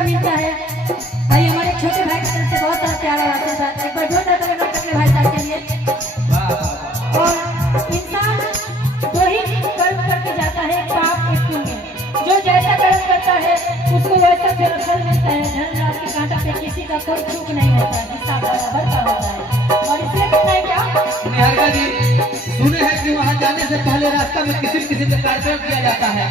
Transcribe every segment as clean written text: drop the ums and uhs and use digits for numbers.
का मिलता है। भाई हमारे छोटे भाई की तरफ से बहुत सारा प्यारा आशीर्वाद, एक बार जोरदार तालियां अपने भाई साहब के लिए। और इंसान दो ही कर्म करके जाता है, पाप एक पुण्य। जो जैसा कर्म करता है उसको वैसा फिर फल मिलता है। धन रात के कांटा पे किसी का कोई चूक नहीं होता, हिसाब बराबर का होता है। और इसलिए कहना है क्या निहारिका जी, सुने हैं कि वहाँ जाने से पहले रास्ता में किसी किसी का कार्यक्रम किया जाता है।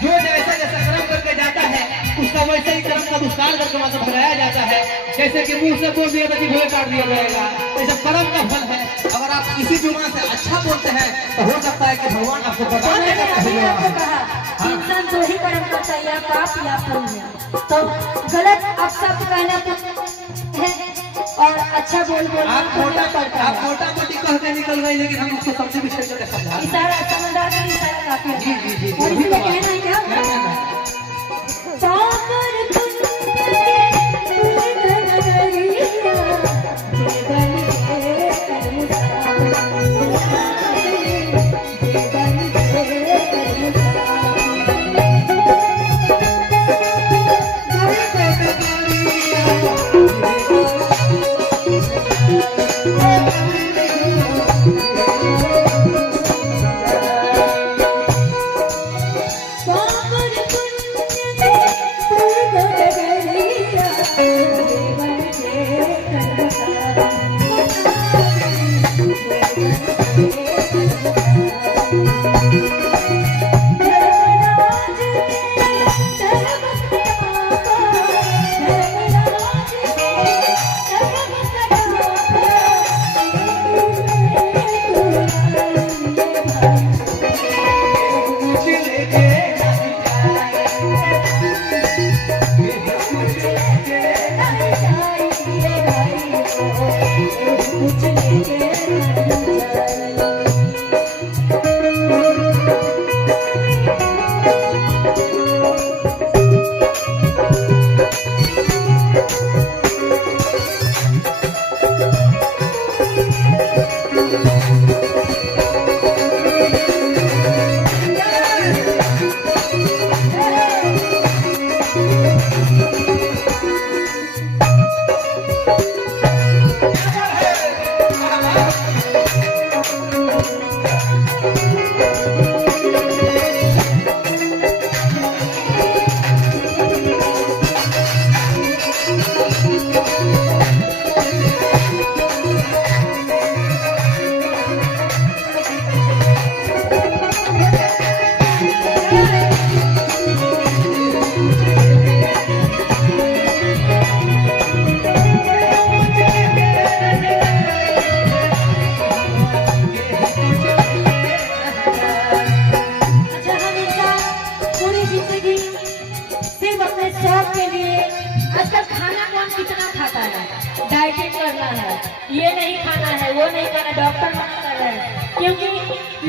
जो जैसा जैसा कर्म करके जाता है उसका वैसे ही कर्म का दुष्काल करके मतलब भगाया जाता है। जैसे कि मुंह से बोल दिया तो जिभे काट दिया जाएगा, ऐसा कर्म का फल है। अगर आप इसी जुबान से अच्छा बोलते हैं तो हो सकता है कि भगवान आपको बताने का इंसान जो ही कर्म करता है या पाप या पुण्य, तो गलत अपशब्द कहना है और अच्छा बोल बोलना आप मोटा मोटी कह के निकल गए, लेकिन हम उसको समझे विषय करके समझा इशारा समझदार का इशारा काफी है। जी और इसलिए कहना है क्या डाइटिंग करना है, ये नहीं खाना है, वो नहीं खाना, डॉक्टर मना कर रहे हैं। क्योंकि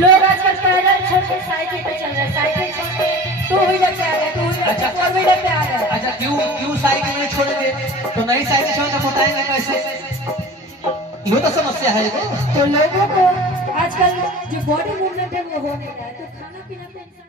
लोग आजकल पैदल छोड़ के साइकिल पे चल रहे हैं, साइकिल छोड़ के टू व्हीलर पे आ गए, टू व्हीलर से फोर व्हीलर पे आ गए। अच्छा, क्यों साइकिल नहीं छोड़ेंगे तो नई साइकिल छोड़ के मोटाएंगे कैसे? ये तो समस्या है। तो लोगों को आजकल जो बॉडी मूवमेंट है वो हो नहीं रहा है, तो खाना पीना पे